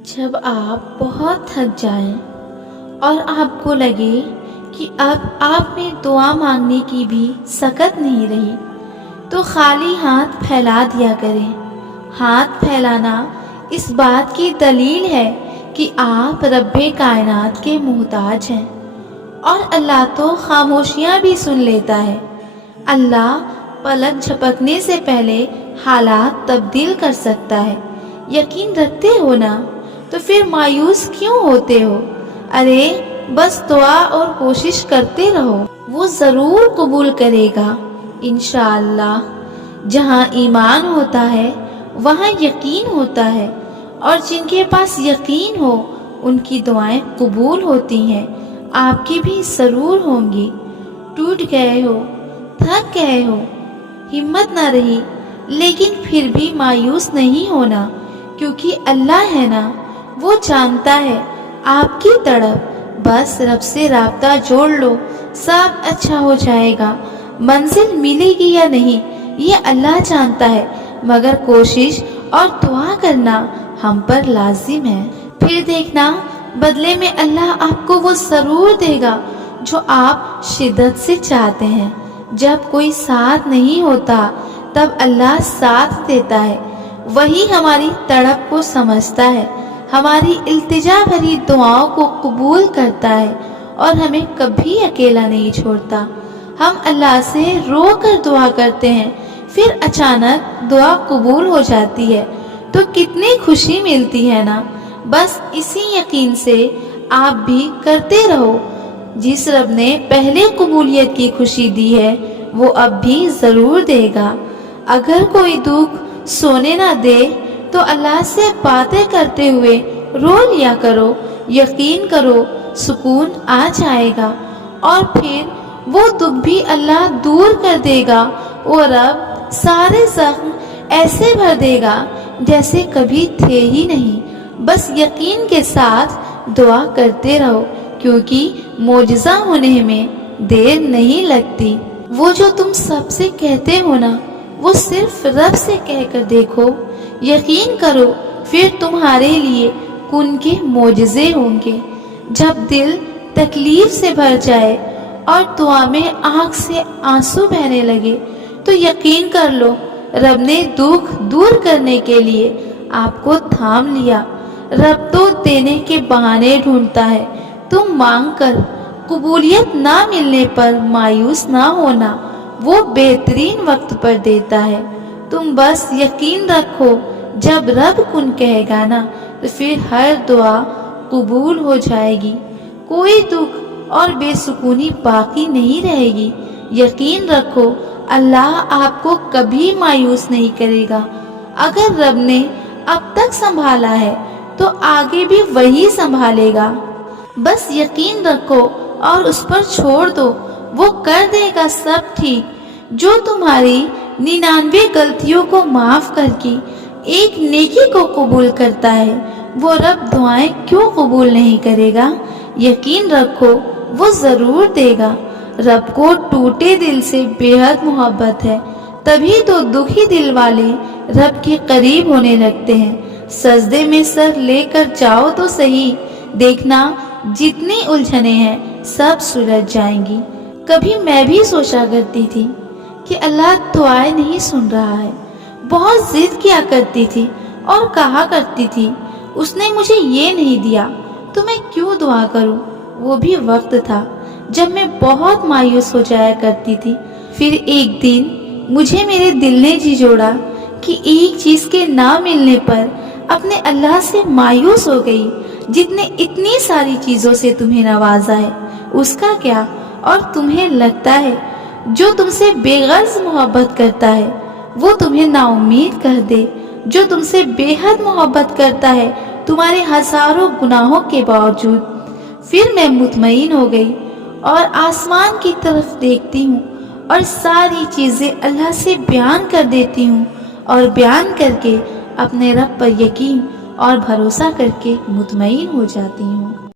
جب آپ بہت تھک جائیں اور آپ کو لگے کہ اب آپ میں دعا مانگنے کی بھی سکت نہیں رہی تو خالی ہاتھ پھیلا دیا کریں۔ ہاتھ پھیلانا اس بات کی دلیل ہے کہ آپ رب کائنات کے محتاج ہیں، اور اللہ تو خاموشیاں بھی سن لیتا ہے۔ اللہ پلک جھپکنے سے پہلے حالات تبدیل کر سکتا ہے۔ یقین رکھتے ہو نا؟ تو پھر مایوس کیوں ہوتے ہو؟ ارے بس دعا اور کوشش کرتے رہو، وہ ضرور قبول کرے گا انشاءاللہ۔ جہاں ایمان ہوتا ہے وہاں یقین ہوتا ہے، اور جن کے پاس یقین ہو ان کی دعائیں قبول ہوتی ہیں۔ آپ کی بھی ضرور ہوں گی۔ ٹوٹ گئے ہو، تھک گئے ہو، ہمت نہ رہی، لیکن پھر بھی مایوس نہیں ہونا، کیونکہ اللہ ہے نا، وہ جانتا ہے آپ کی تڑپ۔ بس رب سے رابطہ جوڑ لو، سب اچھا ہو جائے گا۔ منزل ملے گی یا نہیں یہ اللہ جانتا ہے، مگر کوشش اور دعا کرنا ہم پر لازم ہے۔ پھر دیکھنا بدلے میں اللہ آپ کو وہ ضرور دے گا جو آپ شدت سے چاہتے ہیں۔ جب کوئی ساتھ نہیں ہوتا تب اللہ ساتھ دیتا ہے، وہی ہماری تڑپ کو سمجھتا ہے، ہماری التجا بھری دعاؤں کو قبول کرتا ہے، اور ہمیں کبھی اکیلا نہیں چھوڑتا۔ ہم اللہ سے رو کر دعا کرتے ہیں، پھر اچانک دعا قبول ہو جاتی ہے تو کتنی خوشی ملتی ہے نا۔ بس اسی یقین سے آپ بھی کرتے رہو۔ جس رب نے پہلے قبولیت کی خوشی دی ہے وہ اب بھی ضرور دے گا۔ اگر کوئی دکھ سونے نہ دے تو اللہ سے باتیں کرتے ہوئے رو لیا کرو، یقین کرو سکون آ جائے گا، اور پھر وہ دکھ بھی اللہ دور کر دے گا، اور رب سارے زخم ایسے بھر دے گا جیسے کبھی تھے ہی نہیں۔ بس یقین کے ساتھ دعا کرتے رہو، کیونکہ معجزہ ہونے میں دیر نہیں لگتی۔ وہ جو تم سب سے کہتے ہو نا، وہ صرف رب سے کہہ کر دیکھو، یقین کرو، پھر تمہارے لیے کن کے معجزے ہوں گے۔ جب دل تکلیف سے بھر جائے اور دعا میں آنکھ سے آنسو بہنے لگے تو یقین کر لو رب نے دکھ دور کرنے کے لیے آپ کو تھام لیا۔ رب تو دینے کے بہانے ڈھونڈتا ہے، تم مانگ کر۔ قبولیت نہ ملنے پر مایوس نہ ہونا، وہ بہترین وقت پر دیتا ہے۔ تم بس یقین رکھو، جب رب کن کہے گا نا تو پھر ہر دعا قبول ہو جائے گی، کوئی دکھ اور بے سکونی باقی نہیں رہے گی۔ یقین رکھو اللہ آپ کو کبھی مایوس نہیں کرے گا۔ اگر رب نے اب تک سنبھالا ہے تو آگے بھی وہی سنبھالے گا۔ بس یقین رکھو اور اس پر چھوڑ دو، وہ کر دے گا سب ٹھیک۔ جو تمہاری 99 غلطیوں کو معاف کر کے ایک نیکی کو قبول کرتا ہے، وہ رب دعائیں کیوں قبول نہیں کرے گا؟ یقین رکھو وہ ضرور دے گا۔ رب کو ٹوٹے دل سے بے حد محبت ہے، تبھی تو دکھی دل والے رب کے قریب ہونے لگتے ہیں۔ سجدے میں سر لے کر جاؤ تو صحیح، دیکھنا جتنی الجھنیں ہیں سب سلجھ جائیں گی۔ کبھی میں بھی سوچا کرتی تھی کہ اللہ دعائیں نہیں سن رہا ہے، بہت ضد کیا کرتی تھی اور کہا کرتی تھی اس نے مجھے یہ نہیں دیا تو میں کیوں دعا کروں۔ وہ بھی وقت تھا جب میں بہت مایوس ہو جایا کرتی تھی۔ پھر ایک دن مجھے میرے دل نے جی جوڑا کہ ایک چیز کے نہ ملنے پر اپنے اللہ سے مایوس ہو گئی، جتنے اتنی ساری چیزوں سے تمہیں نوازا ہے اس کا کیا؟ اور تمہیں لگتا ہے جو تم سے بے غرض محبت کرتا ہے وہ تمہیں نا امید کر دے؟ جو تم سے بے حد محبت کرتا ہے تمہارے ہزاروں گناہوں کے باوجود؟ پھر میں مطمئن ہو گئی اور آسمان کی طرف دیکھتی ہوں اور ساری چیزیں اللہ سے بیان کر دیتی ہوں، اور بیان کر کے اپنے رب پر یقین اور بھروسہ کر کے مطمئن ہو جاتی ہوں۔